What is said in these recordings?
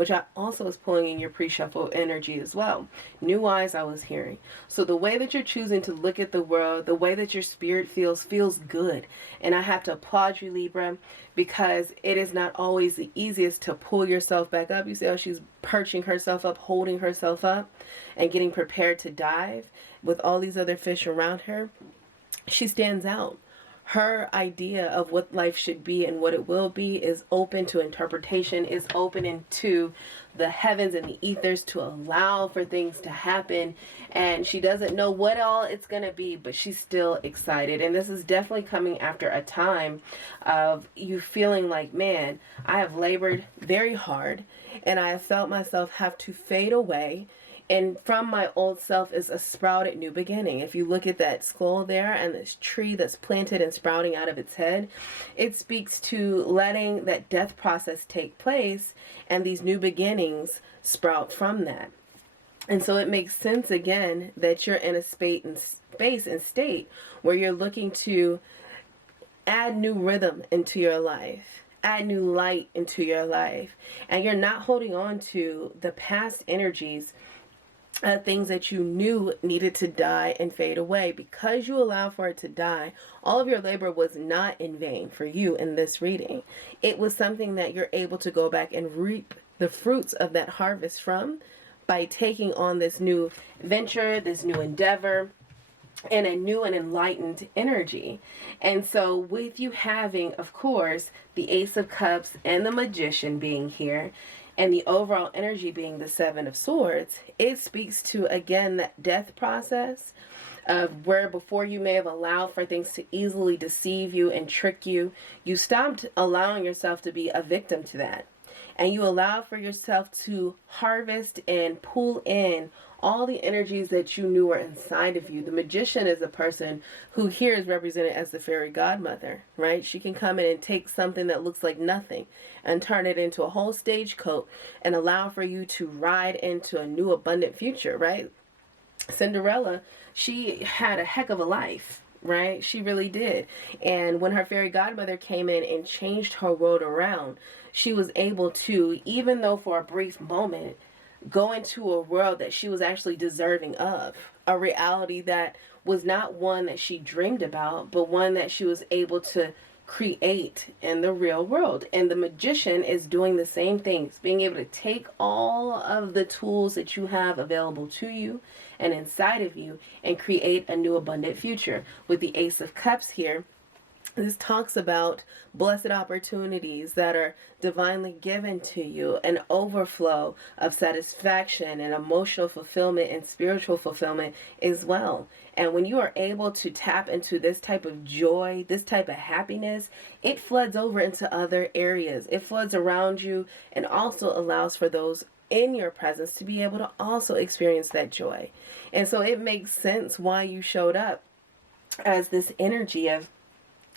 which I also was pulling in your pre-shuffle energy as well. New eyes I was hearing. So the way that you're choosing to look at the world, the way that your spirit feels good. And I have to applaud you, Libra, because it is not always the easiest to pull yourself back up. You see how she's perching herself up, holding herself up, and getting prepared to dive with all these other fish around her. She stands out. Her idea of what life should be and what it will be is open to interpretation, is open into the heavens and the ethers to allow for things to happen. And she doesn't know what all it's going to be, but she's still excited. And this is definitely coming after a time of you feeling like, man, I have labored very hard and I have felt myself have to fade away. And from my old self is a sprouted new beginning. If you look at that skull there and this tree that's planted and sprouting out of its head, it speaks to letting that death process take place and these new beginnings sprout from that. And so it makes sense again that you're in a space and state where you're looking to add new rhythm into your life, add new light into your life, and you're not holding on to the past energies, things that you knew needed to die and fade away. Because you allow for it to die, all of your labor was not in vain for you in this reading. It was something that you're able to go back and reap the fruits of that harvest from by taking on this new venture, this new endeavor, and a new and enlightened energy. And so with you having, of course, the Ace of Cups and the Magician being here, and the overall energy being the Seven of Swords, it speaks to, again, that death process of where before you may have allowed for things to easily deceive you and trick you, you stopped allowing yourself to be a victim to that. And you allow for yourself to harvest and pull in all the energies that you knew were inside of you. The Magician is a person who here is represented as the fairy godmother, right? She can come in and take something that looks like nothing and turn it into a whole stagecoach and allow for you to ride into a new abundant future, right? Cinderella, she had a heck of a life, right? She really did. And when her fairy godmother came in and changed her world around, she was able to, even though for a brief moment, go into a world that she was actually deserving of, a reality that was not one that she dreamed about, but one that she was able to create in the real world. And the Magician is doing the same things, being able to take all of the tools that you have available to you and inside of you and create a new abundant future. With the Ace of Cups here, this talks about blessed opportunities that are divinely given to you, an overflow of satisfaction and emotional fulfillment and spiritual fulfillment as well. And when you are able to tap into this type of joy, this type of happiness, it floods over into other areas. It floods around you and also allows for those in your presence to be able to also experience that joy. And so it makes sense why you showed up as this energy of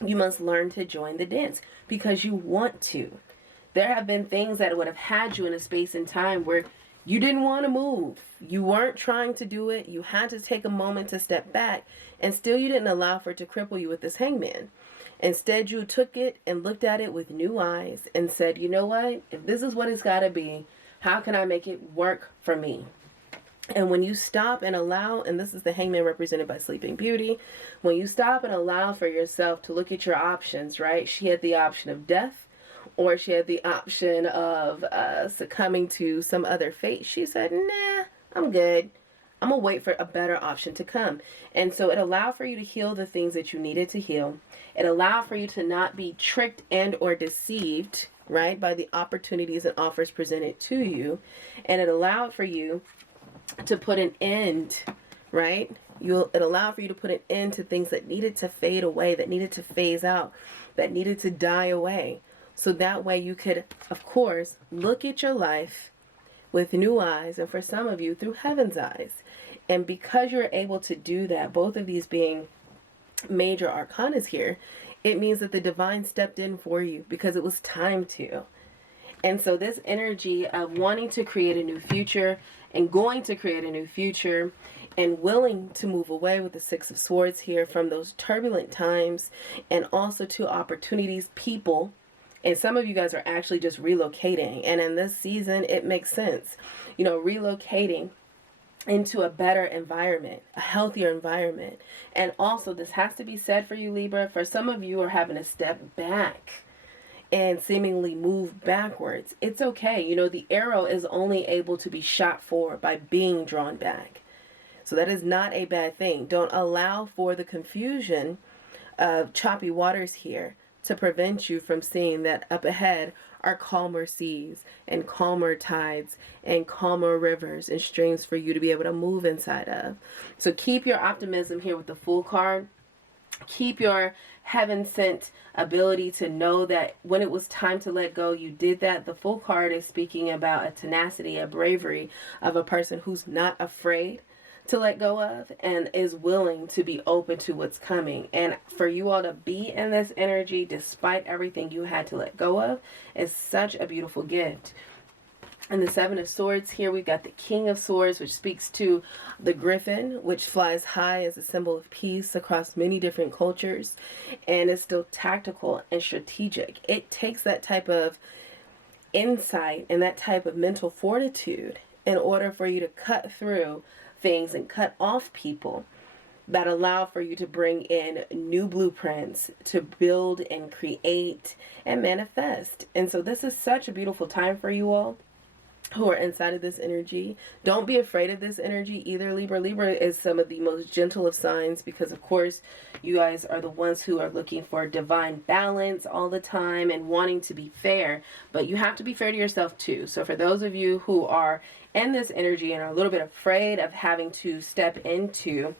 you must learn to join the dance because you want to. There have been things that would have had you in a space and time where you didn't want to move. You weren't trying to do it. You had to take a moment to step back, and still you didn't allow for it to cripple you with this hangman. Instead, you took it and looked at it with new eyes and said, you know what? If this is what it's got to be, how can I make it work for me? And when you stop and allow, and this is the hangman represented by Sleeping Beauty, when you stop and allow for yourself to look at your options, right? She had the option of death, or she had the option of succumbing to some other fate. She said, nah, I'm good. I'm going to wait for a better option to come. And so it allowed for you to heal the things that you needed to heal. It allowed for you to not be tricked and or deceived, right, by the opportunities and offers presented to you. And it allowed for you to put an end, right? It allowed for you to put an end to things that needed to fade away, that needed to phase out, that needed to die away. So that way you could, of course, look at your life with new eyes, and for some of you, through heaven's eyes. And because you're able to do that, both of these being major arcanas here, it means that the divine stepped in for you because it was time to. And so this energy of wanting to create a new future and going to create a new future and willing to move away with the Six of Swords here from those turbulent times and also to opportunities, people, And some of you guys are actually just relocating. And in this season, it makes sense. You know, relocating into a better environment, a healthier environment. And also, this has to be said for you, Libra. For some of you are having to step back and seemingly move backwards. It's okay. You know, the arrow is only able to be shot forward by being drawn back. So that is not a bad thing. Don't allow for the confusion of choppy waters here to prevent you from seeing that up ahead are calmer seas and calmer tides and calmer rivers and streams for you to be able to move inside of. So keep your optimism here with the Fool card. Keep your heaven sent ability to know that when it was time to let go, you did that. The Fool card is speaking about a tenacity, a bravery of a person who's not afraid to let go of and is willing to be open to what's coming. And for you all to be in this energy despite everything you had to let go of is such a beautiful gift. And the Seven of Swords here, we've got the King of Swords, which speaks to the griffin, which flies high as a symbol of peace across many different cultures and is still tactical and strategic. It takes that type of insight and that type of mental fortitude in order for you to cut through things and cut off people that allow for you to bring in new blueprints to build and create and manifest. And so this is such a beautiful time for you all who are inside of this energy. Don't be afraid of this energy either, Libra. Libra is some of the most gentle of signs because, of course, you guys are the ones who are looking for divine balance all the time and wanting to be fair. But you have to be fair to yourself too. So for those of you who are in this energy and are a little bit afraid of having to step into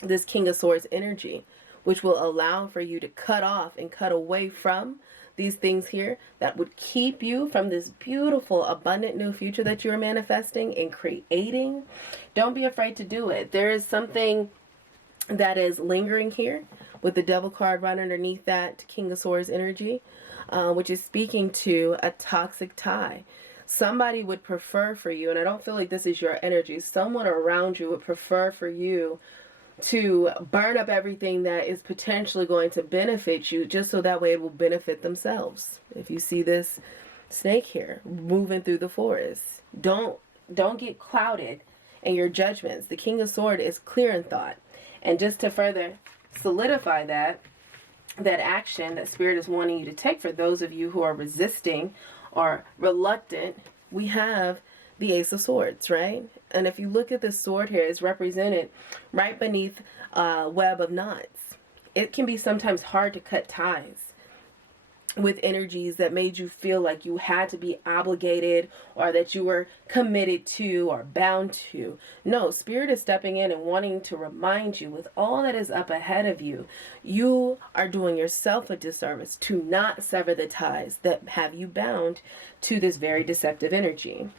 this King of Swords energy, which will allow for you to cut off and cut away from these things here that would keep you from this beautiful, abundant new future that you're manifesting and creating, don't be afraid to do it. There is something that is lingering here with the Devil card right underneath that King of Swords energy, which is speaking to a toxic tie. Somebody would prefer for you, and I don't feel like this is your energy, someone around you would prefer for you to burn up everything that is potentially going to benefit you, just so that way it will benefit themselves. If you see this snake here moving through the forest, don't get clouded in your judgments. The King of Swords is clear in thought. And just to further solidify that action that Spirit is wanting you to take, for those of you who are resisting or reluctant, we have the Ace of Swords, right? And if you look at this sword here, it's represented right beneath a web of knots. It can be sometimes hard to cut ties with energies that made you feel like you had to be obligated or that you were committed to or bound to. No, Spirit is stepping in and wanting to remind you, with all that is up ahead of you, you are doing yourself a disservice to not sever the ties that have you bound to this very deceptive energy.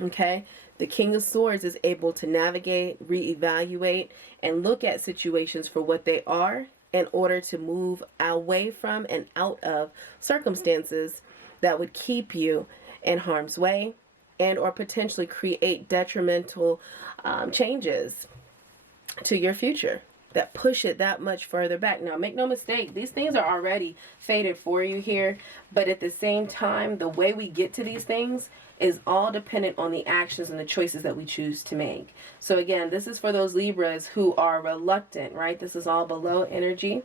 Okay, the King of Swords is able to navigate, reevaluate, and look at situations for what they are in order to move away from and out of circumstances that would keep you in harm's way and or potentially create detrimental changes to your future that push it that much further back. Now, make no mistake, these things are already fated for you here, but at the same time, the way we get to these things is all dependent on the actions and the choices that we choose to make. So again, this is for those Libras who are reluctant, right? This is all below energy,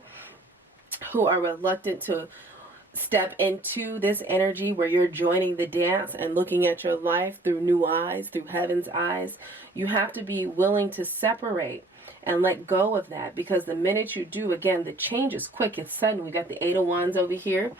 who are reluctant to step into this energy where you're joining the dance and looking at your life through new eyes, through heaven's eyes. You have to be willing to separate and let go of that, because the minute you do, again, the change is quick, it's sudden. We got the Eight of Wands over here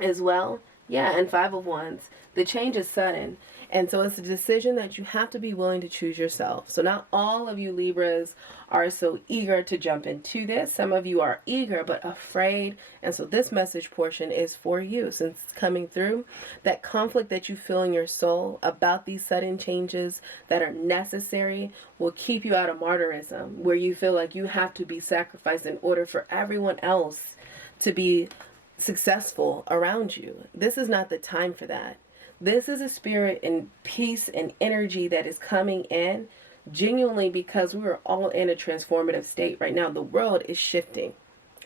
as well. Yeah, and Five of Wands. The change is sudden. And so it's a decision that you have to be willing to choose yourself. So not all of you Libras are so eager to jump into this. Some of you are eager but afraid. And so this message portion is for you, since it's coming through. That conflict that you feel in your soul about these sudden changes that are necessary will keep you out of martyrism, where you feel like you have to be sacrificed in order for everyone else to be successful around you. This is not the time for that. This is a spirit and peace and energy that is coming in genuinely, because we are all in a transformative state right now. The world is shifting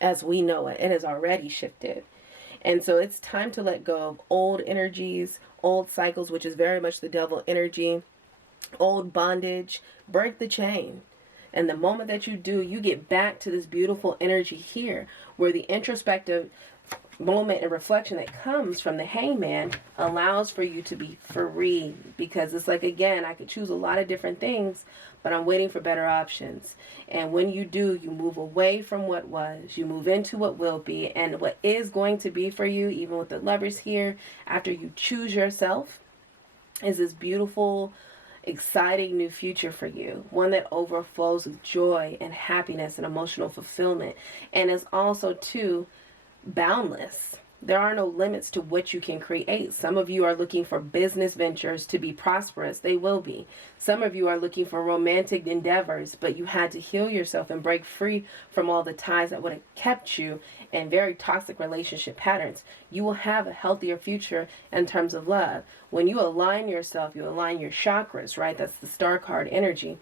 as we know it. It has already shifted. And so it's time to let go of old energies, old cycles, which is very much the devil energy, old bondage. Break the chain. And the moment that you do, you get back to this beautiful energy here, where the introspective moment and reflection that comes from the hangman allows for you to be free. Because it's like, again, I could choose a lot of different things, but I'm waiting for better options. And when you do, you move away from what was, you move into what will be, and what is going to be for you, even with the Lovers here, after you choose yourself, is this beautiful, exciting new future for you, one that overflows with joy and happiness and emotional fulfillment, and is also too boundless. There are no limits to what you can create. Some of you are looking for business ventures to be prosperous. They will be. Some of you are looking for romantic endeavors, but you had to heal yourself and break free from all the ties that would have kept you in very toxic relationship patterns. You will have a healthier future in terms of love. When you align yourself, you align your chakras, right? That's the star card energy.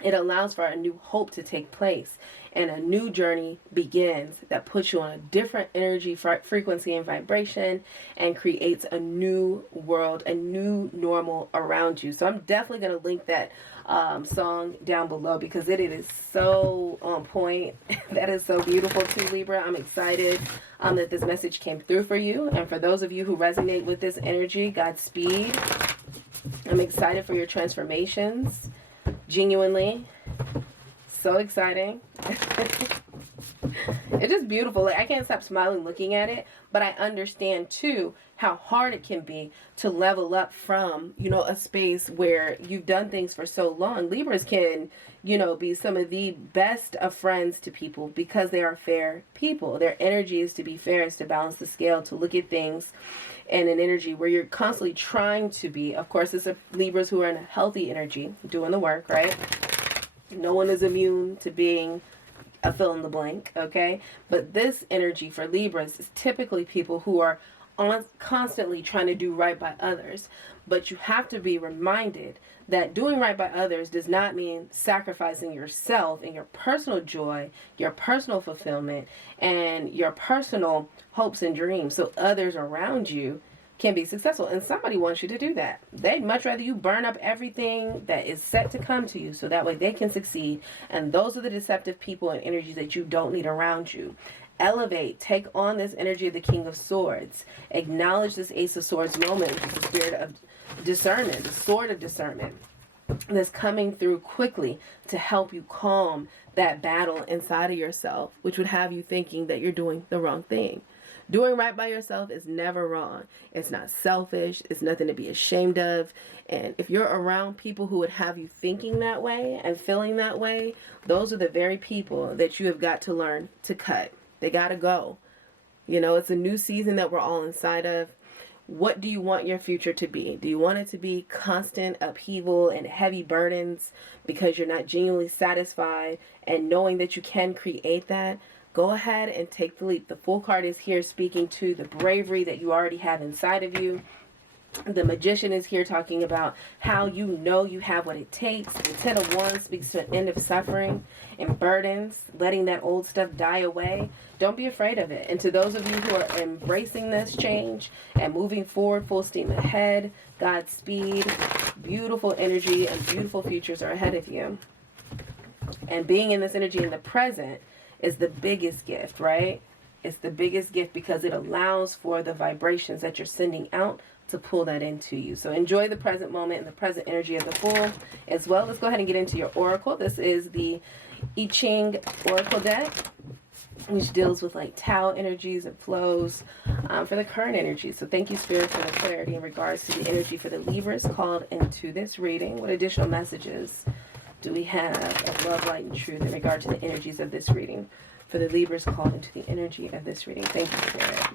It allows for a new hope to take place, and a new journey begins that puts you on a different energy, frequency, and vibration, and creates a new world, a new normal around you. So I'm definitely going to link that song down below, because it is so on point. That is so beautiful too, Libra. I'm excited that this message came through for you. And for those of you who resonate with this energy, Godspeed. I'm excited for your transformations. Genuinely. So exciting. It's just beautiful. Like, I can't stop smiling looking at it, but I understand too how hard it can be to level up from, you know, a space where you've done things for so long. Libras can, you know, be some of the best of friends to people because they are fair people. Their energy is to be fair, is to balance the scale, to look at things in an energy where you're constantly trying to be. Of course, it's Libras who are in a healthy energy, doing the work, right? No one is immune to being a fill in the blank, okay? But this energy for Libras is typically people who are constantly trying to do right by others. But you have to be reminded that doing right by others does not mean sacrificing yourself and your personal joy, your personal fulfillment, and your personal hopes and dreams so others around you can be successful. And somebody wants you to do that. They'd much rather you burn up everything that is set to come to you so that way they can succeed. And those are the deceptive people and energies that you don't need around you. Elevate, take on this energy of the King of Swords. Acknowledge this Ace of Swords moment, which is the spirit of discernment, the sword of discernment that's coming through quickly to help you calm that battle inside of yourself, which would have you thinking that you're doing the wrong thing. Doing right by yourself is never wrong. It's not selfish. It's nothing to be ashamed of. And if you're around people who would have you thinking that way and feeling that way, those are the very people that you have got to learn to cut. They got to go. You know, it's a new season that we're all inside of. What do you want your future to be? Do you want it to be constant upheaval and heavy burdens because you're not genuinely satisfied and knowing that you can create that? Go ahead and take the leap. The Fool card is here speaking to the bravery that you already have inside of you. The Magician is here talking about how you know you have what it takes. The Ten of Wands speaks to an end of suffering and burdens, letting that old stuff die away. Don't be afraid of it. And to those of you who are embracing this change and moving forward full steam ahead, Godspeed. Beautiful energy and beautiful futures are ahead of you. And being in this energy in the present is the biggest gift, right? It's the biggest gift because it allows for the vibrations that you're sending out to pull that into you. So enjoy the present moment and the present energy of the Fool as well. Let's go ahead and get into your oracle. This is the I Ching Oracle deck, which deals with like Tao energies and flows for the current energy. So thank you, Spirit, for the clarity in regards to the energy for the Libras called into this reading. What additional messages do we have of love, light, and truth in regard to the energies of this reading for the Libras called into the energy of this reading? Thank you, Spirit.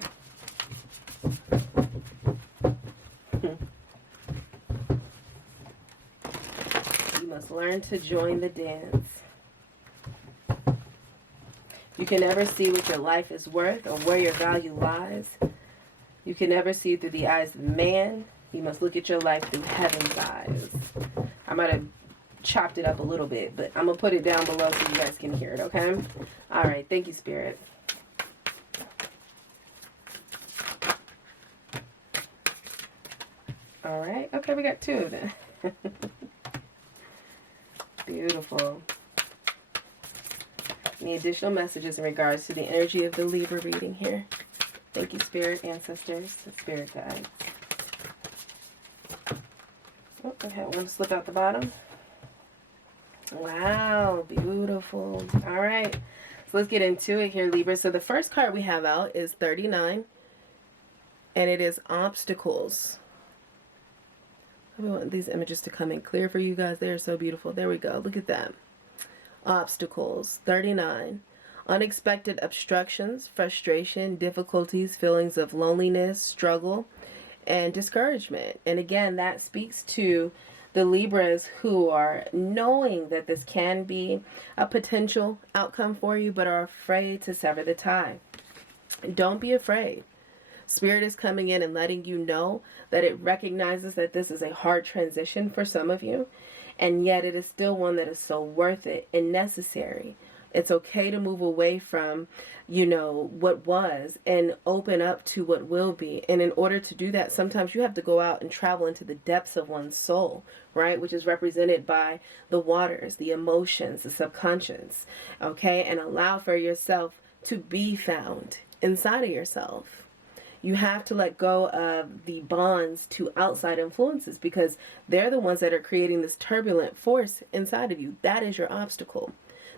You must learn to join the dance. You can never see what your life is worth or where your value lies. You can never see through the eyes of man. You must look at your life through heaven's eyes. I might have chopped it up a little bit, but I'm going to put it down below so you guys can hear it, okay? All right. Thank you, Spirit. All right. Okay, we got 2 of them. Beautiful. Any additional messages in regards to the energy of the Libra reading here? Thank you, Spirit, Ancestors, Spirit Guides. Oh, okay, one slip out the bottom. Wow, beautiful. All right, so let's get into it here, Libra. So the first card we have out is 39, and it is obstacles. I want these images to come in clear for you guys. They are so beautiful. There we go. Look at that. Obstacles, 39. Unexpected obstructions, frustration, difficulties, feelings of loneliness, struggle, and discouragement. And again, that speaks to the Libras who are knowing that this can be a potential outcome for you, but are afraid to sever the tie. Don't be afraid. Spirit is coming in and letting you know that it recognizes that this is a hard transition for some of you, and yet it is still one that is so worth it and necessary. It's okay to move away from, what was and open up to what will be. And in order to do that, sometimes you have to go out and travel into the depths of one's soul, right? Which is represented by the waters, the emotions, the subconscious, okay? And allow for yourself to be found inside of yourself. You have to let go of the bonds to outside influences because they're the ones that are creating this turbulent force inside of you. That is your obstacle.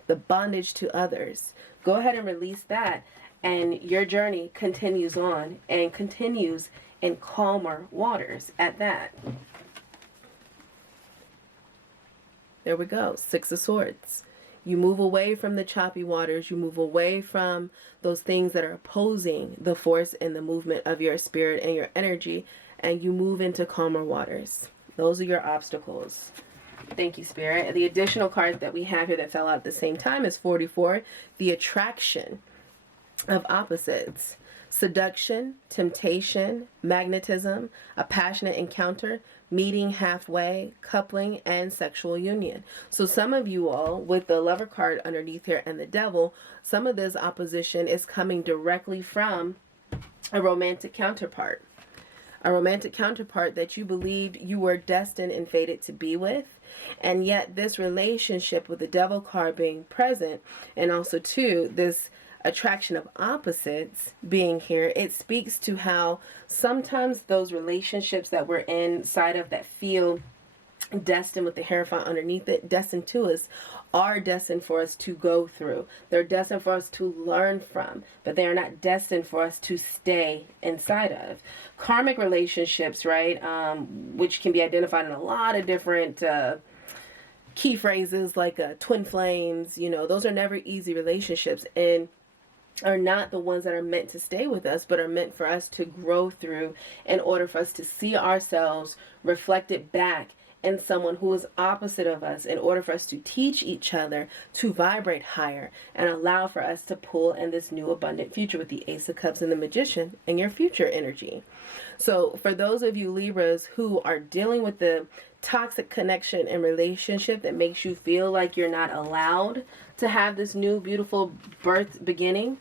The bondage to others. Go ahead and release that, and your journey continues on and continues in calmer waters at that. There we go. 6 of Swords. You move away from the choppy waters. You move away from those things that are opposing the force and the movement of your spirit and your energy, and you move into calmer waters. Those are your obstacles. Thank you, Spirit. And the additional card that we have here that fell out at the same time is 44, the attraction of opposites. Seduction, temptation, magnetism, a passionate encounter, meeting halfway, coupling, and sexual union. So some of you all, with the Lover card underneath here and the Devil, some of this opposition is coming directly from a romantic counterpart. A romantic counterpart that you believed you were destined and fated to be with. And yet this relationship with the Devil card being present, and also too, this attraction of opposites being here, it speaks to how sometimes those relationships that we're inside of that feel destined with the Hierophant underneath it, destined to us, are destined for us to go through. They're destined for us to learn from, but they are not destined for us to stay inside of. Karmic relationships, right, which can be identified in a lot of different key phrases like twin flames, those are never easy relationships, and are not the ones that are meant to stay with us, but are meant for us to grow through in order for us to see ourselves reflected back in someone who is opposite of us, in order for us to teach each other to vibrate higher and allow for us to pull in this new abundant future with the Ace of Cups and the Magician and your future energy. So for those of you Libras who are dealing with the toxic connection and relationship that makes you feel like you're not allowed to have this new beautiful birth beginning,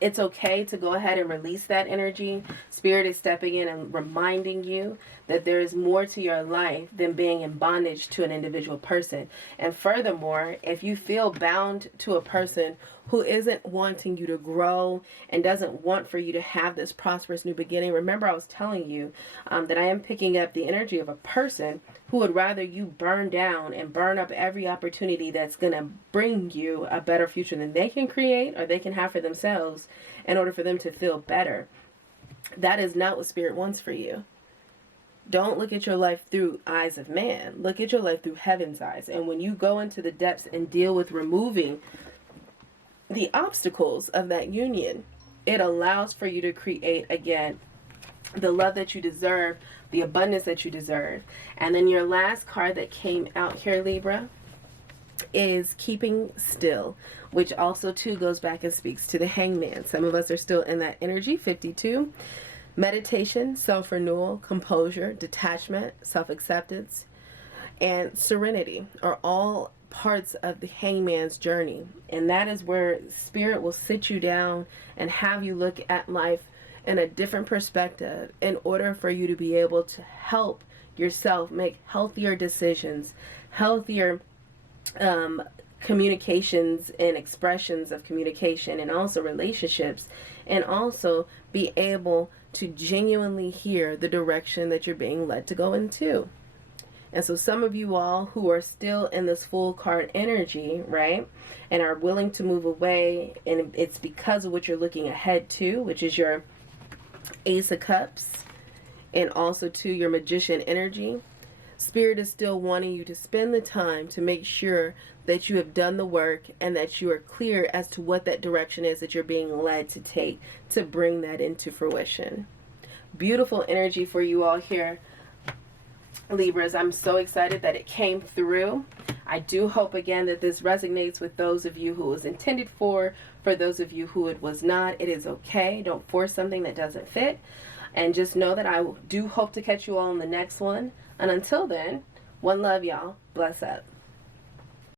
it's okay to go ahead and release that energy. Spirit is stepping in and reminding you that there is more to your life than being in bondage to an individual person. And furthermore, if you feel bound to a person who isn't wanting you to grow and doesn't want for you to have this prosperous new beginning, remember I was telling you that I am picking up the energy of a person who would rather you burn down and burn up every opportunity that's going to bring you a better future than they can create or they can have for themselves in order for them to feel better. That is not what Spirit wants for you. Don't look at your life through eyes of man. Look at your life through heaven's eyes. And when you go into the depths and deal with removing the obstacles of that union, it allows for you to create again the love that you deserve, the abundance that you deserve. And then your last card that came out here, Libra, is keeping still, which also too goes back and speaks to the Hangman. Some of us are still in that energy. 52. Meditation, self-renewal, composure, detachment, self-acceptance, and serenity are all parts of the Hangman's journey. And that is where Spirit will sit you down and have you look at life and a different perspective in order for you to be able to help yourself make healthier decisions, healthier communications and expressions of communication, and also relationships, and also be able to genuinely hear the direction that you're being led to go into. And so some of you all who are still in this full card energy, right, and are willing to move away, and it's because of what you're looking ahead to, which is your Ace of Cups, and also to your Magician energy. Spirit is still wanting you to spend the time to make sure that you have done the work and that you are clear as to what that direction is that you're being led to take to bring that into fruition. Beautiful energy for you all here, Libras. I'm so excited that it came through. I do hope again that this resonates with those of you who it was intended for those of you who it was not. It is okay. Don't force something that doesn't fit. And just know that I do hope to catch you all in the next one. And until then, one love, y'all. Bless up.